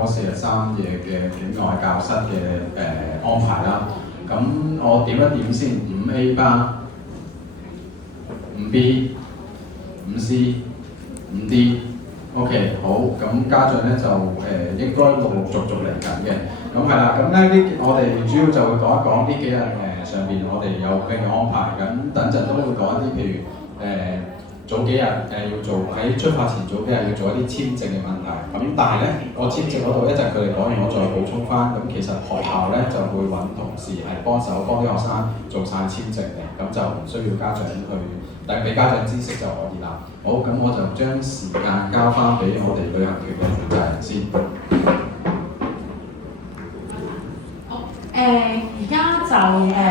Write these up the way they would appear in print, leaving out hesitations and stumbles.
坡43夜嘅境外教室嘅安排啦。咁我點一點先，5A 班、5B、5C、5D。OK， 好，咁家長咧就應該陸陸續續嚟緊嘅。咁係啦，咁咧我哋主要就會講一講呢幾日上邊我哋有咩嘅安排。咁等陣都會講一啲譬如早幾日要做喺出發前早幾日要做一啲簽證嘅問題。咁但係咧，我簽證嗰度一陣佢哋講完，我再補充翻。咁其實學校咧就會揾同事係幫手幫啲學生做晒簽證嘅，咁就唔需要家長去，但俾家長知識就可以啦。好，咁我就將時間交翻俾我哋旅行團嘅負責人先。而家就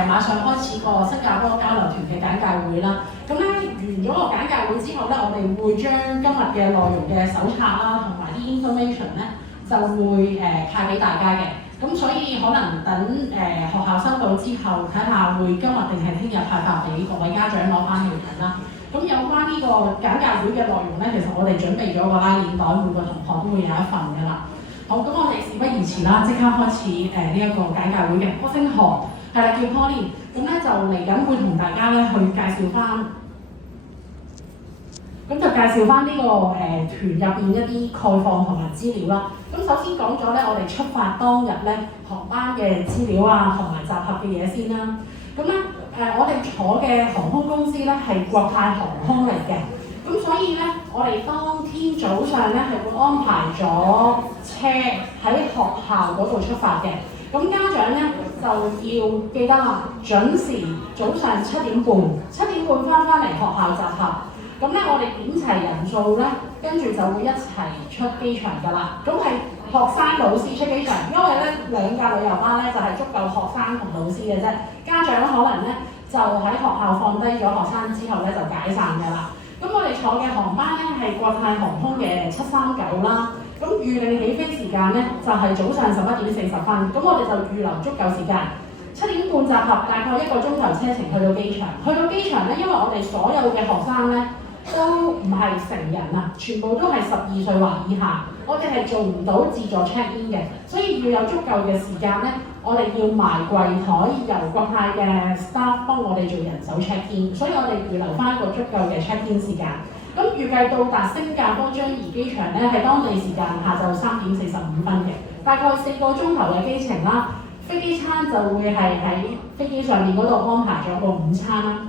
馬上開始個新加坡交流團嘅簡介會啦。咁咧完咗個簡介會之後咧，我哋會將今日嘅內容嘅手冊啦，同埋啲 information 咧就會派俾大家嘅。咁所以可能等學校收到之後，睇下會今日定係聽日派發俾各位家長攞翻去睇啦。咁有關呢個簡介會嘅內容咧，其實我哋準備咗個拉鏈袋，每個同學都會有一份㗎啦。好，咁我哋事不宜遲啦，即刻開始呢一個簡介會嘅。我姓何，係啦，叫 Pauline。咁咧就嚟緊會同大家咧去介紹翻，咁就介紹翻呢個團入邊一啲概況同埋資料啦。咁首先講咗咧，我哋出發當日咧航班嘅資料啊，同埋集合嘅嘢先啦。咁咧我哋坐嘅航空公司咧係國泰航空嚟嘅。咁所以咧，我哋當天早上咧係會安排咗車喺學校嗰度出發嘅。咁家長咧就要記得啦，準時早上7點半翻嚟學校集合。咁咧我哋點齊人數咧，跟住就會一齊出機場㗎啦。咁係學生老師出機場，因為咧2架旅遊巴咧就係足夠學生同老師嘅啫。家長可能咧就喺學校放低咗學生之後咧就解散㗎啦。咁我哋坐嘅航班咧係國泰航空嘅739啦，咁預定起飛時間咧就係早上11點40分，咁我哋就預留足夠時間，7點半集合，大概1個鐘頭車程去到機場。去到機場咧，因為我哋所有嘅學生咧都唔係成人啊，全部都係12歲或以下，我哋係做唔到自助 check in 嘅，所以要有足夠嘅時間咧，我哋要埋櫃台，由國泰嘅 staff 幫我哋做人手 check in， 所以我哋預留翻一個足夠嘅 check in 時間。咁預計到達新加坡樟宜機場咧，係當地時間下晝3點45分嘅，大概4個鐘頭嘅機程啦。飛機餐就會係喺飛機上面嗰度安排咗個午餐啦。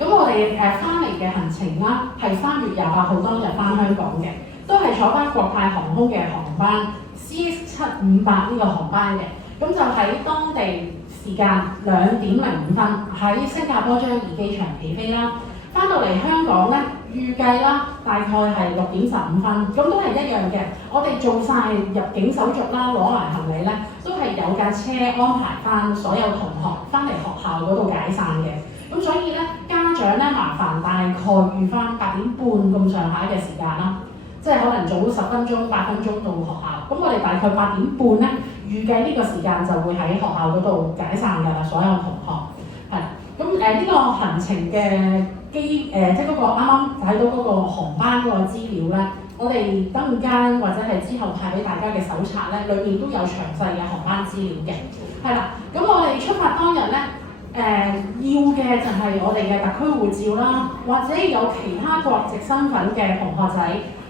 咁我哋翻嚟嘅行程啦，係3月28號當日翻香港嘅，都係坐翻國泰航空嘅航班 CX758呢個航班嘅。咁就喺當地時間2點05分喺新加坡樟宜機場起飛啦。翻到嚟香港咧，預計啦大概係6點15分，咁都係一樣嘅。我哋做晒入境手續啦，攞埋行李咧，都係有架車安排翻所有同學翻嚟學校嗰度解散嘅。咁所以咧，家長咧麻煩大概預翻8點半咁上下嘅時間啦，即係可能早10分鐘、8分鐘到學校。咁我哋大概8點半咧，預計呢個時間就會喺學校嗰度解散㗎啦，所有同學係。咁呢個行程嘅即係嗰個啱啱睇到嗰個航班嗰個資料咧，我哋等陣間或者係之後派俾大家嘅手冊咧，裏面都有詳細嘅航班資料嘅。係啦，咁我哋出發當日咧，要嘅就係我哋嘅特區護照啦，或者有其他國籍身份嘅同學仔，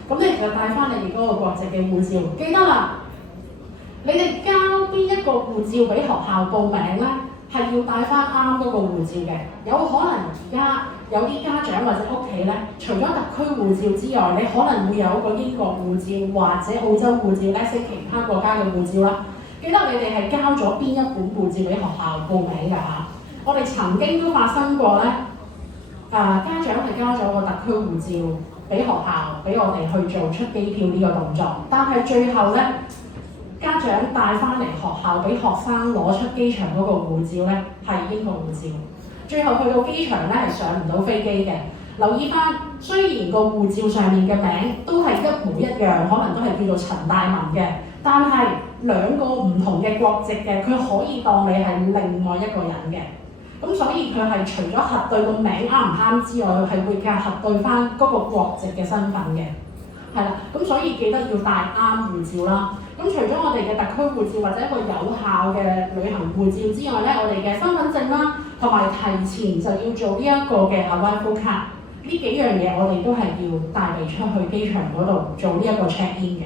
咁你就帶翻你哋嗰個國籍嘅護照。記得啦，你哋交邊一個護照俾學校報名咧？係要帶翻啱嗰個護照嘅，有可能而家有啲家長或者屋企咧，除咗特區護照之外，你可能會有一個英國護照或者澳洲護照咧，識其他國家嘅護照啦。記得你哋係交咗邊一本護照俾學校報名㗎嚇。我哋曾經都發生過咧，家長係交咗個特區護照俾學校，俾我哋去做出機票呢個動作，但係最後咧，家長帶翻嚟學校俾學生攞出機場嗰個護照咧，係英國護照。最後去到機場咧係上唔到飛機嘅。留意翻，雖然個護照上面嘅名都係一模一樣，可能都係叫做陳大文嘅，但係2個唔同嘅國籍嘅，佢可以當你係另外一個人嘅。咁所以佢係除咗核對個名啱唔啱之外，係會核對翻嗰個國籍嘅身份嘅。係啦，咁所以記得要帶啱護照啦。咁除咗我哋嘅特區護照或者一個有效嘅旅行護照之外咧，我哋嘅身份證啦，同埋提前就要做呢一個嘅 arrival card，呢幾樣嘢我哋都係要帶嚟出去機場嗰度做呢一個 check in 嘅。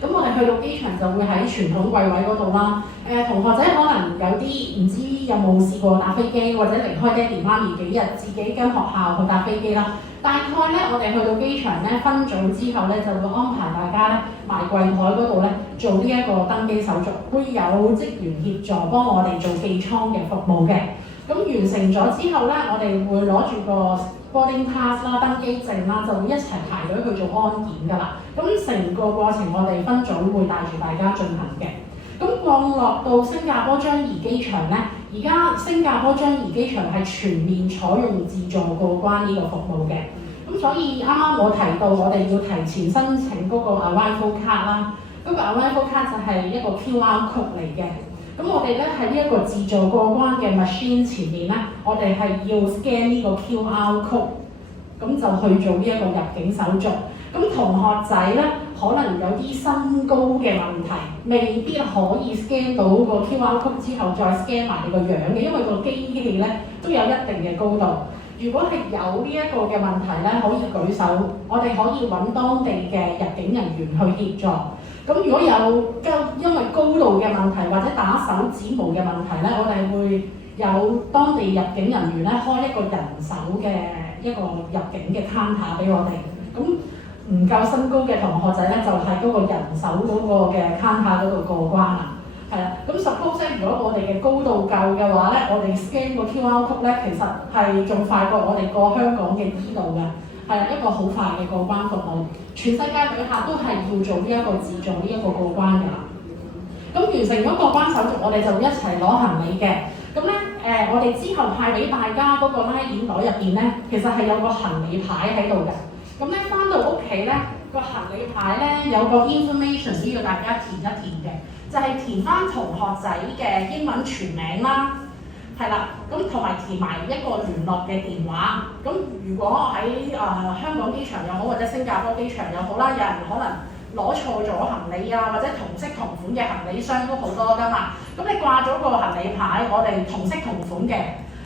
咁我哋去到機場就會喺傳統櫃位嗰度啦。同學仔可能有啲唔知有冇試過搭飛機，或者離開爹哋媽咪幾日，自己跟學校去搭飛機啦。大概咧，我哋去到機場咧分組之後咧，就會安排大家咧埋櫃台嗰度咧做呢一個登機手續，會有職員協助幫我哋做寄倉嘅服務嘅。咁完成咗之後咧，我哋會攞住個 boarding pass 啦、登機證啦，就會一齊排隊去做安檢㗎啦。咁成個過程我哋分組會帶住大家進行嘅。咁降落到新加坡樟宜機場咧，而家新加坡樟宜機場係全面採用自助過關呢個服務嘅。咁所以啱啱我提到我哋要提前申請嗰個 arrival card 啦，嗰個 arrival card 就係一個 QR code 嚟嘅。咁我哋咧喺呢一個自助過關嘅 machine 前面咧，我哋係要 scan 呢個 QR code， 咁就去做呢一個入境手續。咁同學仔咧可能有啲身高嘅問題，未必可以 scan 到個 QR code 之後再 scan 埋你個樣嘅，因為個機器咧都有一定嘅高度。如果係有呢一個嘅問題咧，可以舉手，我哋可以揾當地嘅入境人員去協助。咁如果有因為高度嘅問題或者打手指模嘅問題咧，我哋會有當地入境人員咧開一個人手嘅一個入境嘅 counter 俾我哋。咁唔夠身高嘅同學仔咧，就喺嗰個人手嗰個嘅 counter 嗰度過關啦。係啦，咁 suppose 如果我哋嘅高度夠嘅話咧，我哋 scan 個 QR code 咧，其實係仲快過我哋過香港嘅依度嘅，係一個好快嘅過關服務。全世界旅客都係要做呢一個自助呢一個過關㗎啦。咁完成咗過關手續，我哋就一齊攞行李嘅。咁咧我哋之後派俾大家嗰個拉鏈袋入邊咧，其實係有個行李牌喺度嘅。咁咧翻到屋企咧，個行李牌咧有個 information 都要大家填一填嘅。就係填翻同學仔嘅英文全名啦，係啦，咁同埋填埋一個聯絡嘅電話。咁如果喺香港機場又好，或者新加坡機場又好啦，有人可能攞錯咗行李啊，或者同色同款嘅行李箱都好多㗎嘛。咁你掛咗個行李牌，我哋同色同款嘅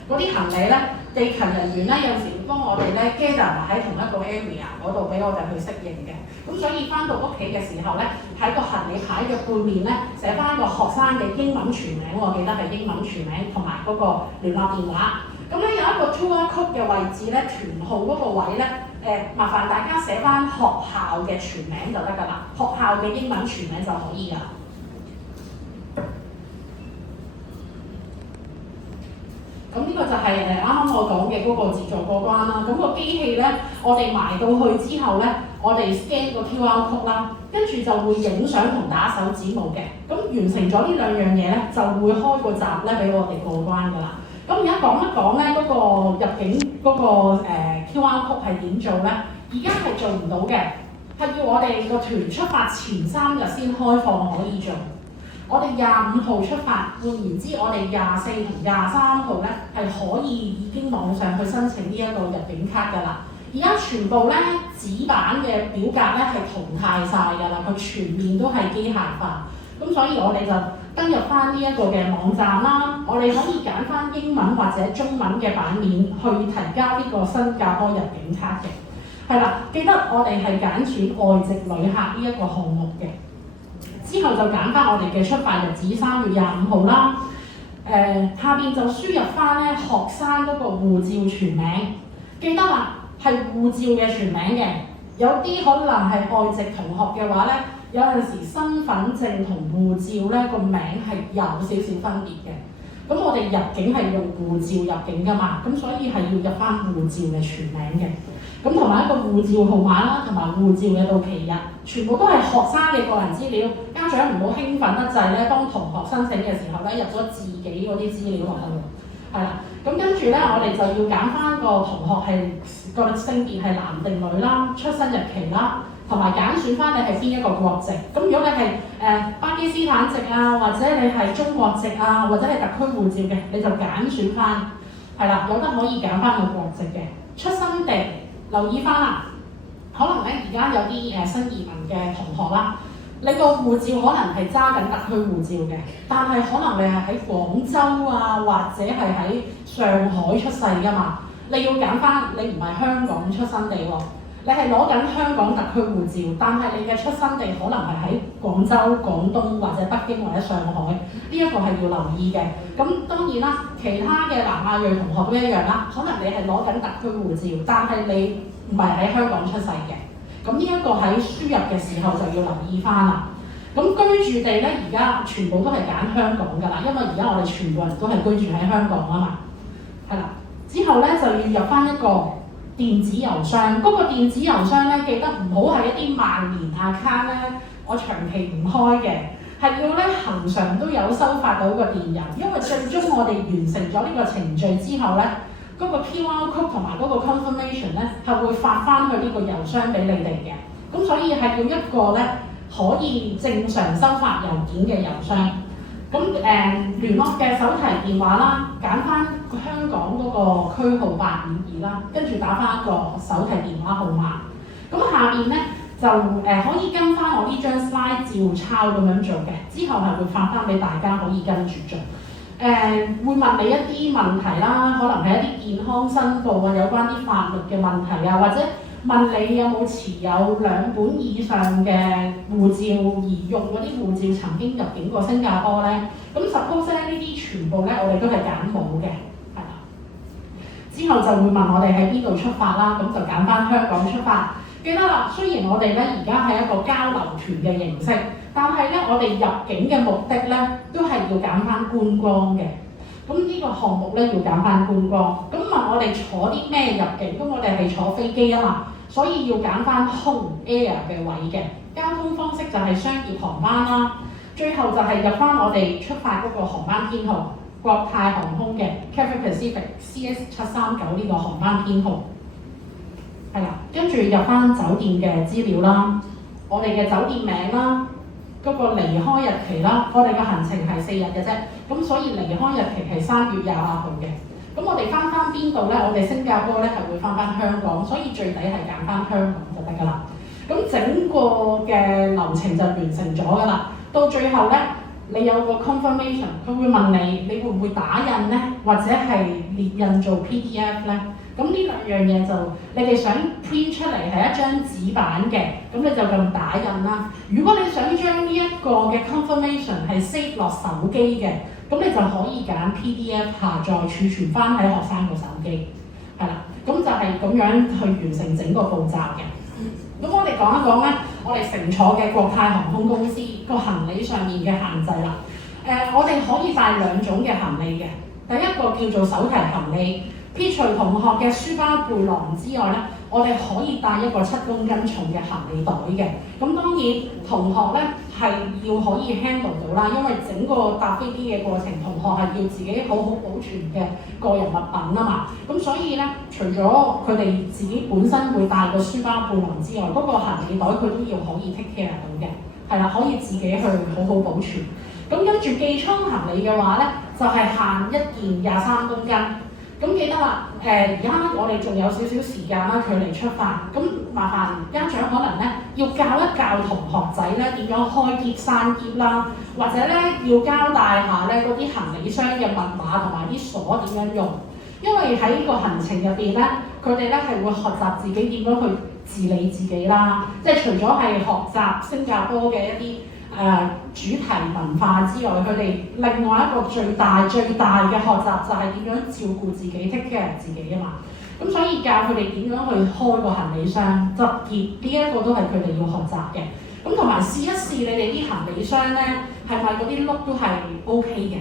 嗰啲行李咧，地勤人員咧有時會幫我哋咧 gather 埋喺同一個 area 嗰度俾我哋去適應嘅。咁所以翻到屋企嘅時候咧，喺個行李牌嘅背面咧寫翻個學生嘅英文全名，我記得係英文全名同埋嗰個聯絡電話。咁咧有一個 QR code 嘅位置咧，團號嗰個位咧，麻煩大家寫翻學校嘅全名就得㗎啦，學校嘅英文全名就可以㗎啦。咁呢個就係啱啱我講嘅嗰個自助過關啦。咁個機器咧，我哋埋到去之後咧，我哋 scan 個 QR code 啦，跟住就會影相同打手指模嘅。咁完成咗呢兩樣嘢咧，就會開個閘咧俾我哋過關㗎啦。咁而家講一講咧，嗰個入境嗰個QR code 係點做咧？而家係做唔到嘅，係要我哋個團出發前3日先開放可以做。我哋25號出發，換言之，我哋24同23號咧係可以已經網上去申請呢一個入境卡㗎啦。而家全部咧紙版嘅表格咧係淘汰晒㗎啦，佢全面都係機械化。咁所以我哋就登入翻呢一個嘅網站啦，我哋可以揀翻英文或者中文嘅版面去提交呢個新加坡入境卡嘅。係啦，記得我哋係揀選外籍旅客呢一個項目嘅。之後就揀翻我哋嘅出發日子3月25號啦。下邊就輸入翻咧學生嗰個護照全名，記得啦，係護照嘅全名嘅。有啲可能係外籍同學嘅話咧，有陣時身份證同護照咧個名係有少少分別嘅。咁我哋入境係用護照入境㗎嘛，咁所以係要入翻護照嘅全名嘅。咁同埋一個護照號碼啦，同埋護照嘅到期日，全部都係學生嘅個人資料。家長唔好興奮得滯咧，當同學申請嘅時候咧，入咗自己嗰啲資料落去。係啦，咁跟住咧，我哋就要揀翻個同學係個性別係男定女啦，出生日期啦，同埋揀選翻你係邊一個國籍。咁如果你係巴基斯坦籍啊，或者你係中國籍啊，或者係特區護照嘅，你就揀選翻。係啦，有得可以揀翻個國籍嘅出生地。留意翻啦，可能咧而家有啲新移民嘅同學啦，你個護照可能係揸緊特區護照嘅，但係可能你係喺廣州啊，或者係喺上海出世㗎嘛，你要揀翻你唔係香港出生地喎，你係攞緊香港特區護照，但係你嘅出生地可能係喺廣州、廣東或者北京或者上海，呢一個係要留意嘅。咁當然啦，其他嘅南亞裔同學都一樣啦，可能你係攞緊特區護照，但係你唔係喺香港出世嘅。咁呢一個喺輸入嘅時候就要留意翻啦。咁居住地咧，而家全部都係揀香港㗎啦，因為而家我哋全部人都係居住喺香港啊嘛。係啦，之後咧就要入翻一個電子郵箱。嗰個電子郵箱咧，記得唔好係一啲萬年 account 咧，我長期唔開嘅，係要咧恆常都有收發到個電郵，因為最終我哋完成咗呢個程序之後咧。嗰個 QR code 同埋嗰個 confirmation 咧係會發翻去呢個郵箱俾你哋嘅，咁所以係要一個咧可以正常收發郵件嘅郵箱。咁聯絡嘅手提電話啦，揀翻香港嗰個區號852啦，跟住打翻一個手提電話號碼。咁下面咧就可以跟翻我呢張 slide 照抄咁樣做嘅，之後係會發翻俾大家可以跟住做。會問你一啲問題啦，可能係一啲健康申報啊，有關啲法律嘅問題啊，或者問你有冇持有2本以上嘅護照而用嗰啲護照曾經入境過新加坡咧。咁 suppose 咧呢啲全部咧我哋都係揀冇嘅，係啦。之後就會問我哋喺邊度出發啦，咁就揀翻香港出發。記得啦，雖然我哋咧而家係一個交流團嘅形式。但係咧，我哋入境嘅目的咧，都係要揀翻觀光嘅。咁呢個項目咧要揀翻觀光。咁問我哋坐啲咩入境？咁我哋係坐飛機啊嘛，所以要揀翻空 air 嘅位嘅。交通方式就係商業航班啦。最後就係入翻我哋出發嗰個航班編號，國泰航空嘅 Cathay Pacific CS739呢個航班編號。係啦，跟住入翻酒店嘅資料啦，我哋嘅酒店名啦。嗰個離開日期啦，我哋嘅行程係4日嘅啫，咁所以離開日期係3月28號嘅。咁我哋翻邊度咧？我哋新加坡咧係會翻香港，所以最底係揀翻香港就得㗎啦。咁整個嘅流程就完成咗㗎啦。到最後咧，你有個 confirmation， 佢會問你會唔會打印咧，或者係列印做 PDF 咧？咁呢兩樣嘢就你哋想 print 出嚟係一張紙版嘅，咁你就咁打印啦。如果你想將呢一個嘅 confirmation 係 save 落手機嘅，咁你就可以揀 PDF 下載儲存翻喺學生個手機，係啦。咁就係咁樣去完成整個步驟嘅。咁我哋講一講咧，我哋乘坐嘅國泰航空公司個行李上面嘅限制啦。我哋可以帶2種嘅行李嘅，第一個叫做手提行李。撇除同學嘅書包背囊之外咧，我哋可以帶一個7公斤重嘅行李袋嘅。咁當然同學咧係要可以 handle 到啦，因為整個搭飛機嘅過程，同學係要自己好好保存嘅個人物品啊嘛。咁所以咧，除咗佢哋自己本身會帶個書包背囊之外，嗰個行李袋佢都要可以 take care 到嘅，係啦，可以自己去好好保存。咁跟住寄艙行李嘅話咧，就係限1件23公斤。咁記得啦，而家我哋仲有少少時間啦，距離出發，咁麻煩家長可能咧要教一教同學仔咧點樣開篋閂篋啦，或者咧要交代下咧嗰啲行李箱嘅密碼同埋啲鎖點樣用，因為喺個行程入邊咧，佢哋咧係會學習自己點樣去治理自己啦，即係除咗係學習新加坡嘅一啲主題文化之外，佢哋另外一個最大嘅學習就係點樣照顧自己 take care 自己啊嘛。咁所以教佢哋點樣去開個行李箱執結，呢一個都係佢哋要學習嘅。咁同埋試一試你哋啲行李箱咧，係咪嗰啲碌都係 OK 嘅？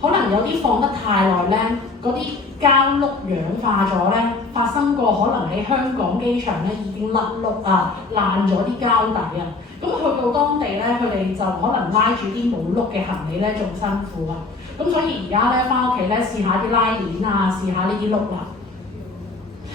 可能有啲放得太耐咧，嗰啲膠碌氧化咗咧，發生過可能喺香港機場咧已經甩碌啊，爛咗啲膠底啊。咁去到當地咧，佢哋就可能拉住啲冇碌嘅行李咧，仲辛苦啊。咁所以而家咧翻屋企咧試下啲拉鏈啊，試下呢啲碌啦。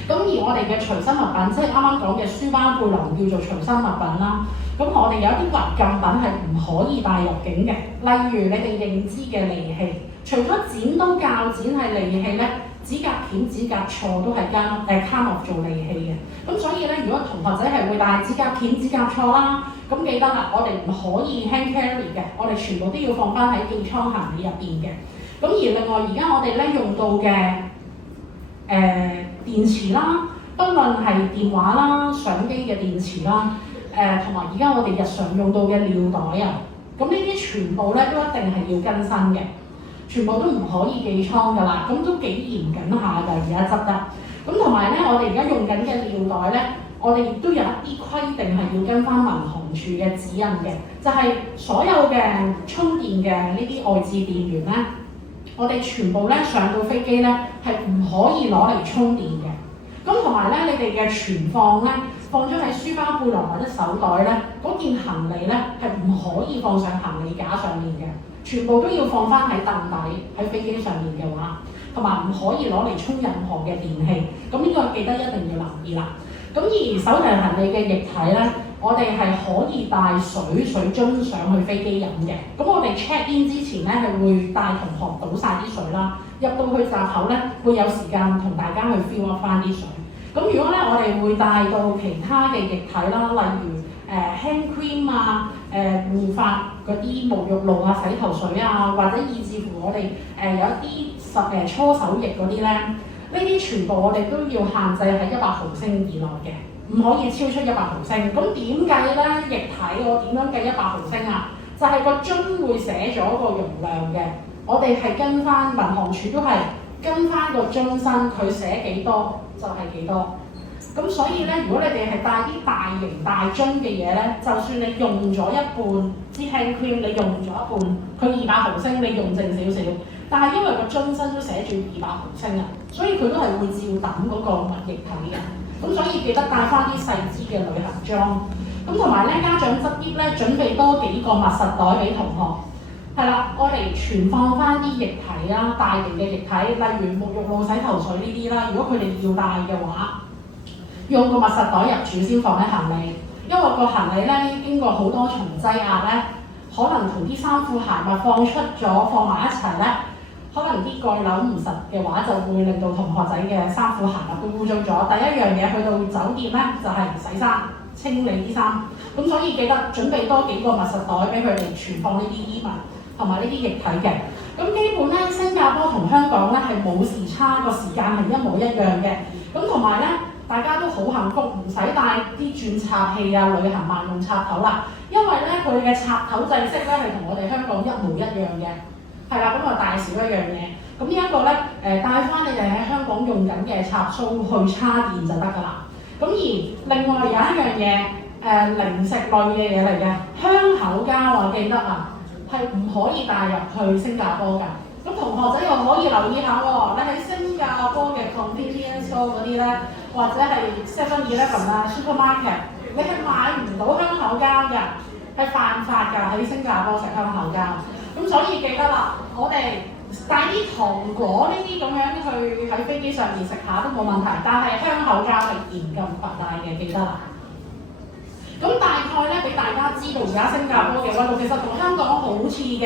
咁而我哋嘅隨身物品，即係啱啱講嘅書包背囊叫做隨身物品啦。咁我哋有一啲違禁品係唔可以帶入境嘅，例如你哋認知嘅利器，除咗剪刀鉸剪係利器咧，指甲鉗、指甲銼都係卡落做利器嘅。咁所以咧，如果同學仔係會帶指甲鉗、指甲銼啦，咁記得啦，我哋唔可以 hand carry 嘅，我哋全部都要放翻喺寄艙行李入邊嘅。咁而另外而家我哋咧用到嘅電池啦，不論係電話啦、相機嘅電池啦，同埋而家我哋日常用到嘅尿袋啊，咁呢啲全部咧都一定係要更新嘅，全部都唔可以寄艙㗎啦，咁都幾嚴謹下㗎，而家執得。咁同埋咧，我哋而家用緊嘅尿袋咧，我哋亦都有一啲規定係要跟翻民航處嘅指引嘅，就係所有嘅充電嘅呢啲外置電源咧，我哋全部咧上到飛機咧係唔可以攞嚟充電嘅。咁同埋咧，你哋嘅存放咧，放咗喺書包、背囊或者手袋咧，嗰件行李咧係唔可以放上行李架上面嘅，全部都要放翻喺凳底喺飛機上面嘅話，同埋唔可以攞嚟充任何嘅電器。咁呢個記得一定要留意啦。咁而手提行李嘅液體咧，我哋係可以帶水樽上去飛機飲嘅。咁我哋 check in 之前咧係會帶同學倒晒啲水啦，入到去閘口咧會有時間同大家去 fill up 翻啲水。咁如果咧我哋會帶到其他嘅液體啦，例如hand cream 啊、護髮嗰啲沐浴露啊、洗頭水啊，或者以至乎我哋有一啲搓手液嗰啲咧。呢啲全部我哋都要限制喺100毫升以內嘅，唔可以超出100毫升。咁點計咧？液體我點樣計100毫升啊？就係個樽會寫咗個容量嘅，我哋係跟翻民航處都係跟翻個樽身，佢寫幾多就係幾多。咁所以咧，如果你哋係帶啲大型大樽嘅嘢咧，就算你用咗一半支 hand cream， 你用咗一半，佢200毫升，你用剩少少。但係因為個樽身都寫住200毫升啊，所以佢都係會照抌嗰個物液體嘅。咁所以記得帶翻啲細支嘅旅行裝。咁同埋咧，家長側邊咧準備多幾個密實袋俾同學。係啦，我哋存放翻啲液體啦，大型嘅液體，例如沐浴露、洗頭水呢啲啦。如果佢哋要帶嘅話，用個密實袋入住先放喺行李，因為個行李咧經過好多重擠壓咧，可能同啲衫褲鞋襪放出咗放埋一齊咧。可能啲蓋扭唔實嘅話，就會令到同學仔嘅衫褲鞋襪都污糟咗。第一樣嘢去到酒店咧，就係洗衫、清理啲衫。咁所以記得準備多幾個密實袋俾佢哋存放呢啲衣物同埋呢啲液體嘅。咁基本咧，新加坡同香港咧係冇時差，個時間係一模一樣嘅。咁同埋咧，大家都好幸福，唔使帶啲轉插器啊、旅行萬用插頭啦。因為咧，佢嘅插頭制式咧係同我哋香港一模一樣嘅。係啦，咁啊大小一樣嘢。咁呢一個咧，帶翻你哋喺香港用緊嘅插蘇去插電就得㗎啦。咁而另外有一樣嘢，零食類嘅嘢嚟嘅，香口膠啊，記得啊，係唔可以帶入去新加坡㗎。咁同學仔又可以留意下喎，你喺新加坡嘅 convenience store 嗰啲咧，或者係 7-Eleven 啊、supermarket， 你係買唔到香口膠㗎，係犯法㗎，喺新加坡食香口膠。咁所以記得啦，我哋帶啲糖果呢啲咁樣去喺飛機上面食下都冇問題，但係香口膠係嚴禁攜帶嘅，記得啦。咁大概咧俾大家知道而家新加坡嘅溫度，其實同香港好似嘅，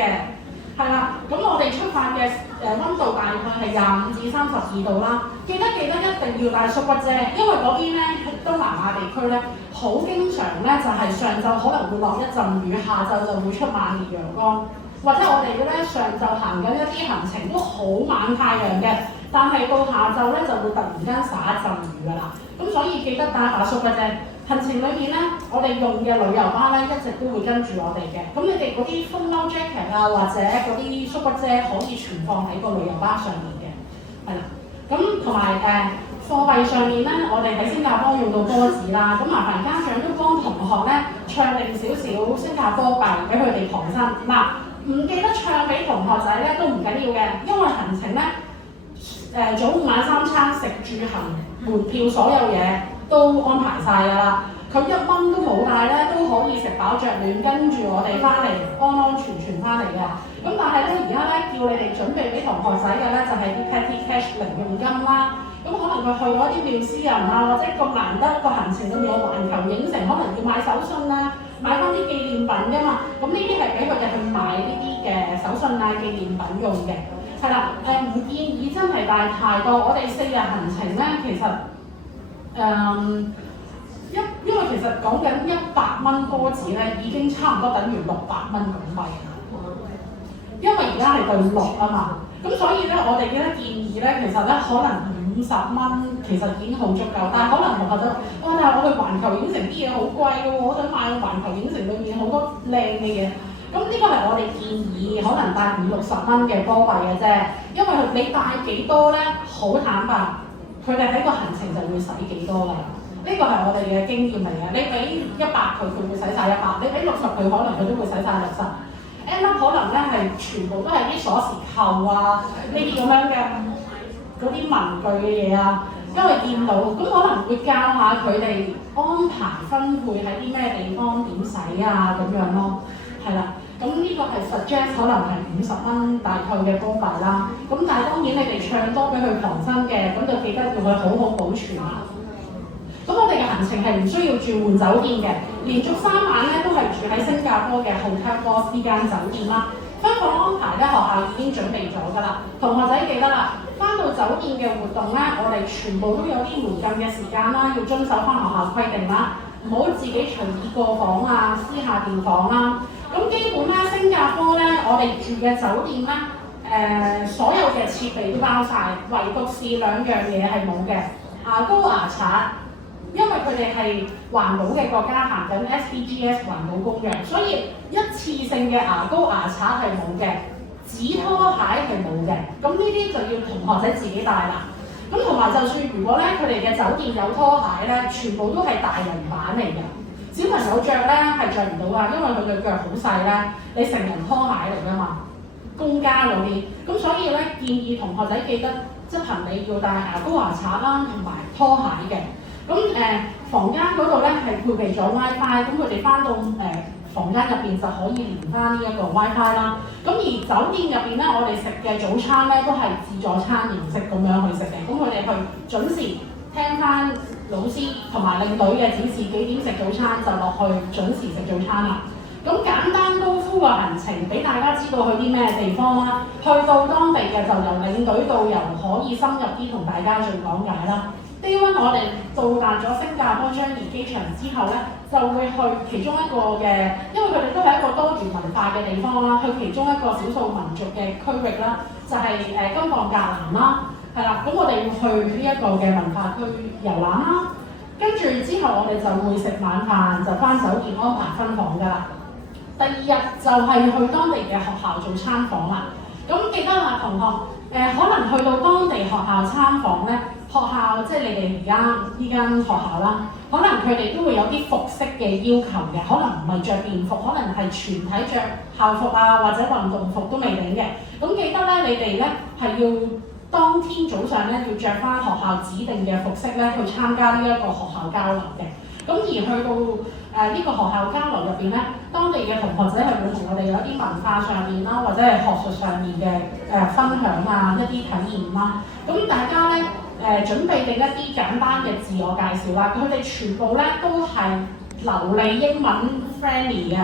係啦。咁我哋出發嘅溫度大概係25至32度啦。記得一定要帶縮骨遮，因為嗰邊咧東南亞地區咧好經常咧就係上晝可能會落一陣雨，下晝就會出猛烈陽光。或者我哋咧上晝行緊一啲行程都好猛太陽嘅，但係到下晝咧就會突然間灑一陣雨㗎啦。咁所以記得帶把縮骨遮。行程裏面咧，我哋用嘅旅遊巴咧一直都會跟住我哋嘅。咁你哋嗰啲風褸 jacket 啊，或者嗰啲縮骨遮可以存放喺個旅遊巴上面嘅，係啦。咁同埋貨幣上面咧，我哋喺新加坡用到波子啦。咁麻煩家長都幫同學咧唱定少少新加坡幣俾佢哋傍身嗱。唔記得唱俾同學仔咧都唔緊要嘅，因為行程咧早午晚三餐食住行門票所有嘢都安排晒㗎啦。佢1蚊都冇帶咧，都可以食飽着暖，跟住我哋翻嚟安安全全翻嚟嘅。咁但係咧而家咧叫你哋準備俾同學仔嘅咧就係啲 petty cash 零用金啦。咁可能佢去咗啲廟私人啊，或者咁難得個行程裏面有環球影城，可能要買手信啊。買翻啲紀念品㗎嘛。咁呢啲係俾佢哋去買呢啲嘅手信啊紀念品用嘅。係啦，唔建議真係帶太多。我哋4日行程咧，其實因為其實講緊100蚊波子咧，已經差唔多等於600蚊港幣啦。因為而家係對6啊嘛，咁所以咧，我哋咧建議咧，其實咧可能50蚊其實已經好足夠，但係可能同學就哇，但係我去環球影城啲嘢好貴嘅喎，我想買環球影城裏面好多靚嘅嘢。咁呢個係我哋建議，可能帶50-60蚊嘅波幣嘅啫，因為你帶幾多咧，好坦白，佢哋喺個行程就會使幾多㗎啦。呢個係我哋嘅經驗嚟嘅。你俾100佢，佢會使晒100；你俾60佢，可能佢都會使晒60。可能咧係全部都係啲鎖匙扣啊，呢啲咁樣嘅嗰啲文具嘅嘢啊，因為見到咁可能會教下佢哋安排分配喺啲咩地方點使啊咁樣咯，係啦。咁呢個係 suggest 可能係50蚊大概嘅波幣啦。咁但係當然你哋唱多俾佢旁身嘅，咁就記得要佢好好保存啦。咁我哋嘅行程係唔需要住換酒店嘅，連續3晚咧都係住喺新加坡嘅 Hotel Boss 呢間酒店啦。分房安排咧學校已經準備咗㗎啦，同學仔記得啦，翻到酒店嘅活動咧，我哋全部都有啲門禁嘅時間啦，要遵守翻學校規定啦，唔好自己隨意過房啊、私下調房啦。咁基本咧，新加坡咧，我哋住嘅酒店咧，所有嘅設備都包晒，唯獨是2樣嘢係冇嘅，牙膏牙刷。因為佢哋係環保嘅國家，行緊 SDGs 環保公約，所以一次性嘅牙膏牙刷係冇嘅，紙拖鞋係冇嘅。咁呢啲就要同學仔自己帶啦。咁同埋就算如果咧佢哋嘅酒店有拖鞋咧，全部都係大人版嚟嘅。小朋友着咧係着唔到啊，因為佢嘅腳好細咧，你成人拖鞋嚟㗎嘛，公家嗰啲。咁所以咧建議同學仔記得執行李要帶牙膏牙刷啦，同埋拖鞋嘅。咁房間嗰度咧係配備咗 WiFi，咁佢哋翻到房間入邊就可以連翻呢一個 WiFi 啦。咁而酒店入邊咧，我哋食嘅早餐咧都係自助餐形式咁樣去食嘅。咁佢哋去準時聽翻老師同埋領隊嘅指示，幾點食早餐就落去準時食早餐啦。咁簡單高夫嘅行程俾大家知道去啲咩地方啦。去到當地嘅就由領隊導遊可以深入啲同大家做講解啦。Day 1我哋到達咗新加坡樟宜機場之後咧，就會去其中一個嘅，因為佢哋都係一個多元文化嘅地方啦，去其中一個少數民族嘅區域啦，就係金礦格蘭啦，係啦，咁我哋要去呢一個嘅文化區遊覽啦，跟住之後我哋就會食晚飯，就翻酒店安排分房㗎啦。第2日就係去當地嘅學校做參訪啦。咁記得啦，同學，可能去到當地學校參訪咧。學校即係你哋而家呢間學校啦，可能佢哋都會有啲服飾嘅要求嘅，可能唔係着便服，可能係全體着校服啊或者運動服都未定嘅。咁記得咧，你哋咧係要當天早上咧要着翻學校指定嘅服飾咧去參加呢一個學校交流嘅。咁而去到呢個學校交流入邊咧，當地嘅同學仔係會同我哋有一啲文化上面啦，或者係學術上面嘅分享啊，一啲體驗啦。咁大家咧準備定一啲簡單嘅自我介紹啦，佢哋全部咧都係流利英文 friendly 嘅，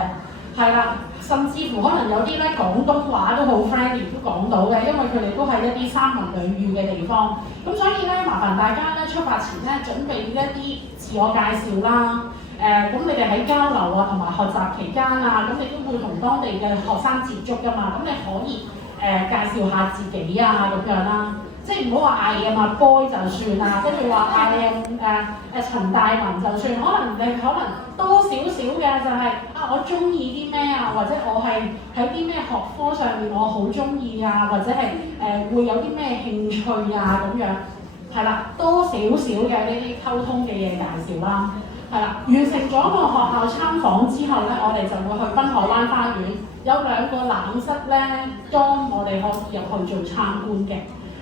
係啦，甚至乎可能有啲咧廣東話都好 friendly 都講到嘅，因為佢哋都係一啲三文兩語嘅地方。咁所以咧，麻煩大家咧出發前咧準備一啲自我介紹啦。咁你哋喺交流啊同埋學習期間啊，咁你都會同當地嘅學生接觸㗎嘛，咁你可以介紹下自己啊咁樣啦。即係唔好話嗌啊嘛 boy 就算啦，跟住話嗌陳大文就算，可能你可能多少少嘅就係我中意啲咩啊，或者我係喺啲咩學科上面我好中意啊，或者係會有啲咩興趣啊咁樣，係啦，多少少嘅呢啲溝通嘅嘢介紹啦，係啦，完成咗個學校參訪之後咧，我哋就會去濱海灣花園，有2個冷室咧，當我哋可以入去做參觀嘅。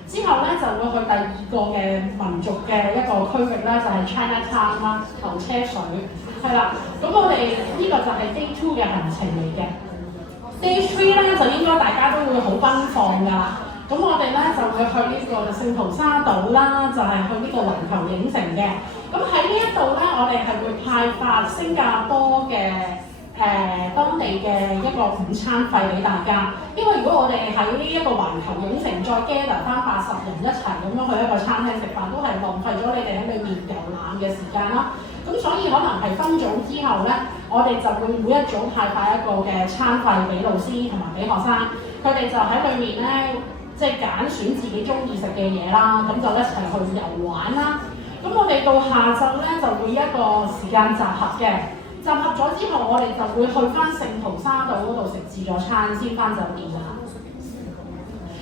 之後咧就會去第2個嘅民族嘅一個區域咧，就係 Chinatown 啦，牛車水，係啦。咁我哋呢個就係 Day 2嘅行程嚟嘅。Day 3咧就應該大家都會好奔放㗎啦。咁我哋咧就會去呢個聖淘沙島啦，就係去呢個環球影城嘅。咁喺呢一度咧，我哋係會派發新加坡嘅當地嘅一個午餐費俾大家，因為如果我哋喺呢一個環球影城再 gather 翻80人一齊咁樣去一個餐廳食飯，都係浪費咗你哋喺裏面遊覽嘅時間啦。咁所以可能係分組之後咧，我哋就會每一組派發一個嘅餐費俾老師同埋俾學生，佢哋就喺裏面咧，即係揀選自己中意食嘅嘢啦，咁就一齊去遊玩啦。咁我哋到下晝咧就會一個時間集合嘅。集合咗之後，我哋就會去翻聖淘沙島嗰度食自助餐，先翻酒店啦。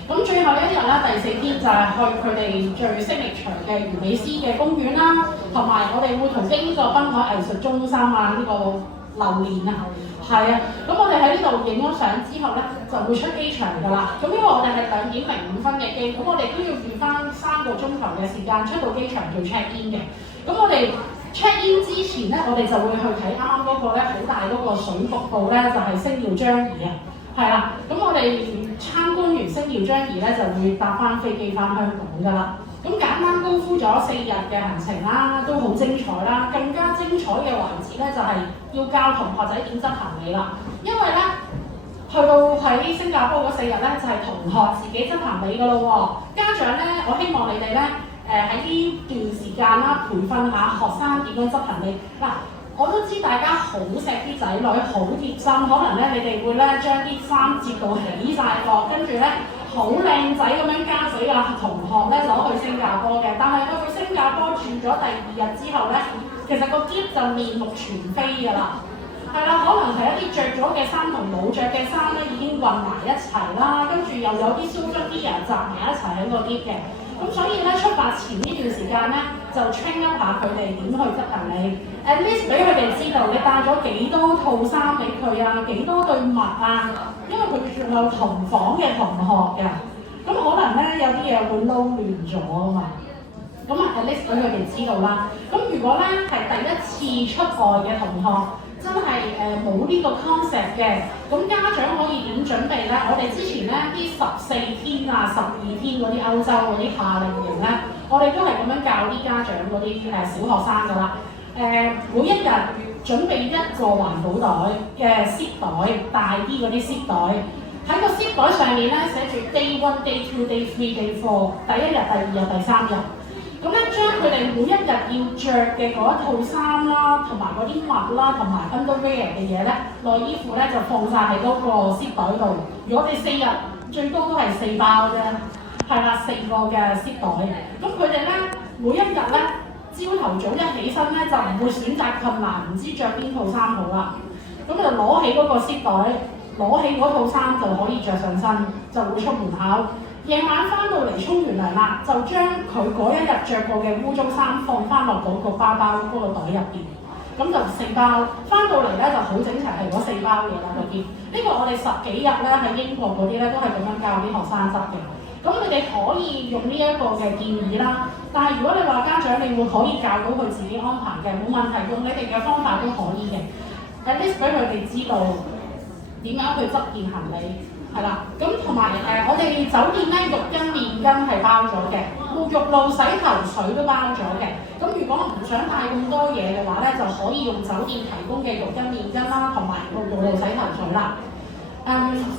咁最後一日咧，第4天就係去佢哋最signature嘅魚尾獅嘅公園啦，同埋我哋會途經呢個濱海藝術中心啊，呢個榴蓮啊，係啊。咁我哋喺呢度影咗相之後咧，就會出機場㗎啦。咁因為我哋係2點05分嘅機，咁我哋都要預翻3個鐘頭嘅時間出到機場做 check in 嘅。咁我哋check in 之前咧，我哋就會去睇啱啱嗰個咧好大嗰個水瀑布咧，就係星耀張儀啊，係啦。咁我哋參觀完星耀張儀咧，就會搭翻飛機翻香港㗎啦。咁簡單高呼咗4日嘅行程啦，都好精彩啦。更加精彩嘅環節咧，就係要教同學仔點執行李啦。因為咧，去到喺新加坡嗰4日咧，就係同學自己執行李㗎咯喎。家長咧，我希望你哋咧。喺呢段時間啦，培訓下學生點樣執行李。嗱，我都知大家好錫啲仔女，好貼心，可能咧你哋會咧將啲衫摺到起晒角，跟住咧好靚仔咁樣交俾個同學咧攞去新加坡嘅。但係去到新加坡住咗第2日之後咧，其實個篋就面目全非㗎啦。係啦，可能係一啲着咗嘅衫同冇着嘅衫咧已經混埋一齊啦，跟住又有啲 souvenir 集埋一齊喺個篋嘅。咁所以咧出發前呢段時間咧，就 train 一下佢哋點去執行李 ，at least 俾佢哋知道你帶咗幾多套衫俾佢啊，幾多對襪啊，因為佢仲有同房嘅同學㗎，咁可能咧有啲嘢會撈亂咗啊嘛，咁啊 at least 俾佢哋知道啦。咁如果咧係第一次出外嘅同學，真係冇呢個 concept 嘅，咁家長可以點準備咧？我哋之前咧啲14天啊、12天嗰啲歐洲嗰啲夏令營咧，我哋都係咁樣教啲家長嗰啲小學生㗎啦。每一日準備一個環保袋嘅 zip 袋，大啲嗰啲 zip 袋，喺個 zip 袋上面咧寫住 day 1、day 2、day 3、day 4，第1日、第2日、第3日。咁咧，將佢哋每一日要着嘅嗰一套衫啦，同埋嗰啲襪啦，同埋 underwear 嘅嘢咧，內衣褲咧就放晒喺嗰個 zip 袋度。如果我哋4日最多都係4包啫，係啦，4個嘅 zip 袋。咁佢哋咧每一日咧朝頭早一起身咧就唔會選擇困難，唔知着邊套衫好啦。咁就攞起嗰個 zip 袋，攞起嗰套衫就可以着上身，就會出門口。夜晚翻到嚟沖完涼啦，就將佢嗰一日着過嘅污糟衫放翻落嗰個包嗰個袋入邊，咁就4包。翻到嚟咧就好整齊，係嗰4包嘢啦嗰啲。呢個我哋10幾日咧喺英國嗰啲咧都係咁樣教啲學生執嘅。咁你哋可以用呢一個嘅建議啦。但係如果你話家長你會可以教到佢自己安排嘅，冇問題，用你哋嘅方法都可以嘅。at least 俾佢哋知道點樣去執件行李。係啦，咁同埋我哋酒店咧浴巾、面巾係包咗嘅，沐浴露、洗頭水都包咗嘅。咁如果唔想帶咁多嘢嘅話咧，就可以用酒店提供嘅浴巾、面巾啦，同埋沐浴露、洗頭水啦。啱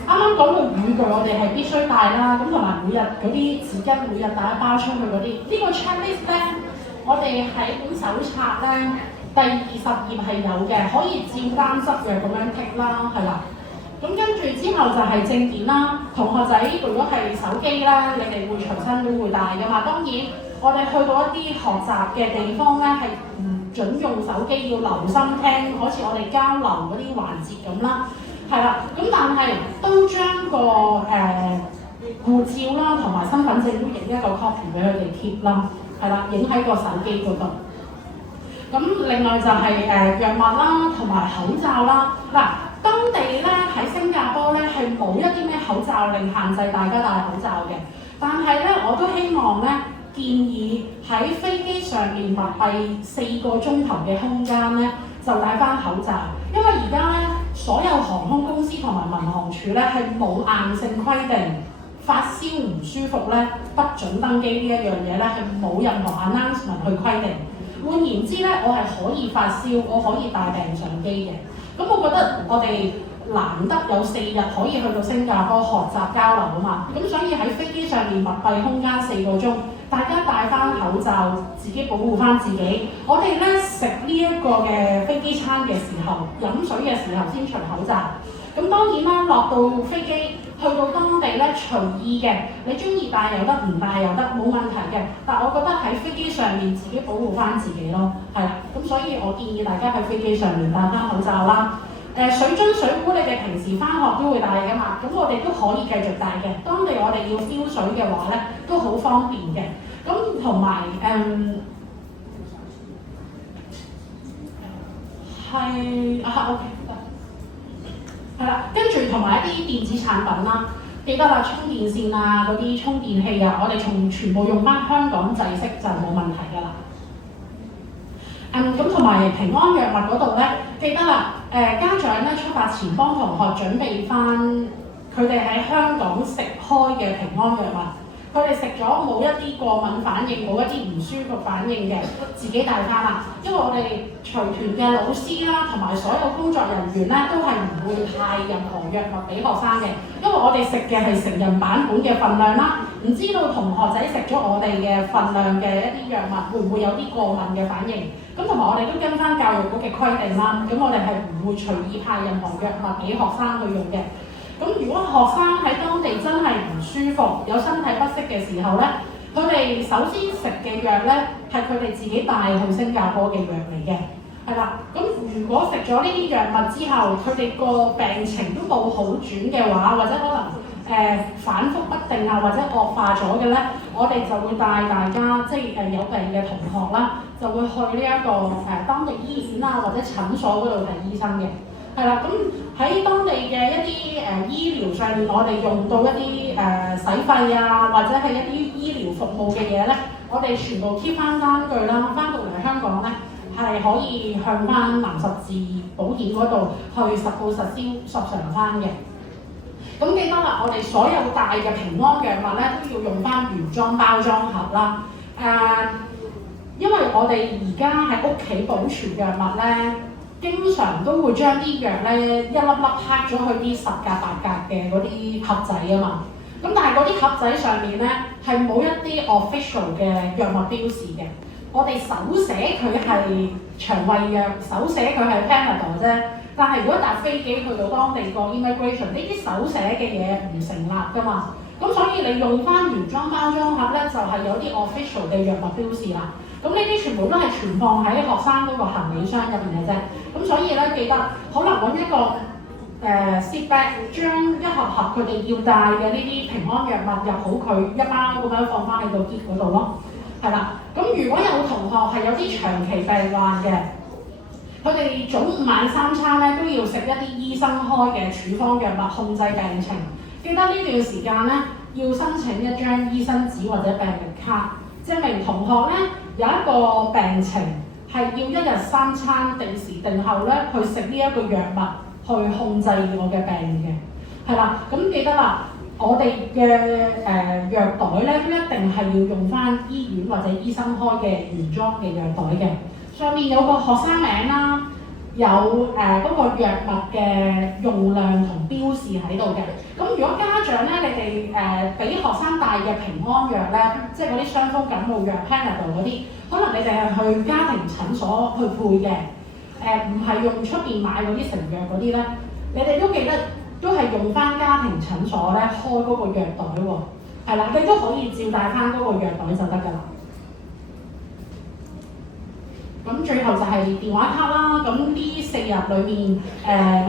啱講到語具，我哋係必須帶啦，咁同埋每日嗰啲紙巾，每日帶一包出去嗰啲。呢個 checklist 咧，我哋喺本手冊咧第20頁係有嘅，可以照單執藥咁樣剔啦，係啦。咁跟住之後就係證件啦，同學仔如果係手機啦，你哋會隨身都會帶㗎嘛。當然，我哋去到一啲學習嘅地方咧，係唔準用手機，要留心聽，好似我哋交流嗰啲環節咁啦，係啦。咁但係都將個護照啦同埋身份證都影一個 copy 俾佢哋貼啦，係啦，影喺個手機嗰度。咁另外就係藥物啦，同埋口罩啦。嗱，當地咧喺新加坡咧係冇一啲咩口罩令限制大家戴口罩嘅，但係咧我都希望咧建議喺飛機上面密閉4個鐘頭嘅空間咧就戴翻口罩，因為而家咧所有航空公司同埋民航處咧係冇硬性規定發燒唔舒服咧不准登機呢一樣嘢咧係冇任何 announcement 去規定。換言之咧，我係可以發燒，我可以帶病上機嘅。咁我覺得我哋難得有4日可以去到新加坡學習交流啊嘛，咁所以喺飛機上面密閉空間4個鐘，大家戴翻口罩，自己保護翻自己。我哋咧食呢一個嘅飛機餐嘅時候，飲水嘅時候先除口罩。咁當然啦，落到飛機去到當地咧隨意嘅，你中意戴又得，唔戴又得，冇問題嘅。但我覺得喺飛機上面自己保護翻自己咯，係啦。咁所以我建議大家喺飛機上面戴翻口罩啦。水樽水壺你哋平時翻學都會帶㗎嘛，咁我哋都可以繼續帶嘅。當地我哋要標水嘅話咧，都好方便嘅。咁同埋OK 得，係啦，跟住同埋一啲電子產品啦，記得啦，充電線啊，嗰啲充電器啊，我哋全部用翻香港製式就冇問題㗎啦。咁同埋平安藥物嗰度咧，記得啦，家長咧出發前幫同學準備翻佢哋喺香港食開嘅平安藥物，佢哋食咗冇一啲過敏反應，冇一啲唔舒服反應嘅，自己帶翻啦。因為我哋隨團嘅老師啦，同埋所有工作人員咧，都係唔會派任何藥物俾學生嘅，因為我哋食嘅係成人版本嘅份量啦。唔知道同學仔食咗我哋嘅份量嘅一啲藥物，會唔會有啲過敏嘅反應？咁同埋我哋都跟翻教育局嘅規定啦，咁我哋係唔會隨意派任何藥物俾學生去用嘅。咁如果學生喺當地真係唔舒服、有身體不適嘅時候咧，佢哋首先食嘅藥咧係佢哋自己帶去新加坡嘅藥嚟嘅，係啦。咁如果食咗呢啲藥物之後，佢哋個病情都冇好轉嘅話，或者可能反覆不定啊，或者惡化咗嘅咧，我哋就會帶大家即係有病嘅同學啦，就會去呢一個當地醫院啊或者診所嗰度睇醫生嘅。係啦，咁喺當地嘅一啲醫療上面，我哋用到一啲洗費啊，或者係一啲醫療服務嘅嘢咧，我哋全部 keep 翻單據啦，翻到嚟香港咧係可以向翻藍十字保險嗰度去實報實銷索償翻嘅。咁記得啦，我哋所有帶嘅平安藥物咧都要用翻原裝包裝盒啦。因為我哋而家喺屋企保存藥物咧，經常都會將啲藥咧一粒粒拍咗去啲10格8格嘅嗰啲盒仔啊嘛。咁但係嗰啲盒仔上面咧係冇一啲 official 嘅藥物標示嘅。我哋手寫佢係腸胃藥，手寫佢係 Panadol 啫。但係如果搭飛機去到當地個 immigration，呢啲手寫嘅嘢唔成立㗎嘛。咁所以你用翻原裝包裝盒咧，就係有啲 official 嘅藥物標示啦。咁呢啲全部都係存放喺學生嗰個行李箱入面嘅啫。咁所以咧，記得可能揾一個zip bag，將一盒盒佢哋要帶嘅呢啲平安藥物入好佢，一包咁樣放翻喺個篋嗰度咯。係啦，咁如果有同學係有啲長期病患嘅，佢哋早午晚3餐咧都要食一啲醫生開嘅處方藥物控制病情。記得呢段時間咧要申請一張醫生紙或者病歷卡，證明同學咧有一個病情係要1日3餐定時定候咧去食呢一個藥物去控制我嘅病嘅。係啦，咁記得啦，我哋嘅藥袋咧都一定係要用翻醫院或者醫生開嘅原裝嘅藥袋嘅。上面有個學生名啦，有嗰個藥物嘅用量同標示喺度嘅。咁如果家長咧，你哋俾學生帶嘅平安藥咧，即係嗰啲傷風感冒藥 Panadol 嗰啲，可能你哋係去家庭診所去配嘅，唔係用出邊買嗰啲成藥嗰啲咧，你哋都記得都係用翻家庭診所咧開嗰個藥袋喎。係啦，你都可以照帶翻嗰個藥袋就得㗎啦。咁最後就係電話卡啦。咁呢4日裏面，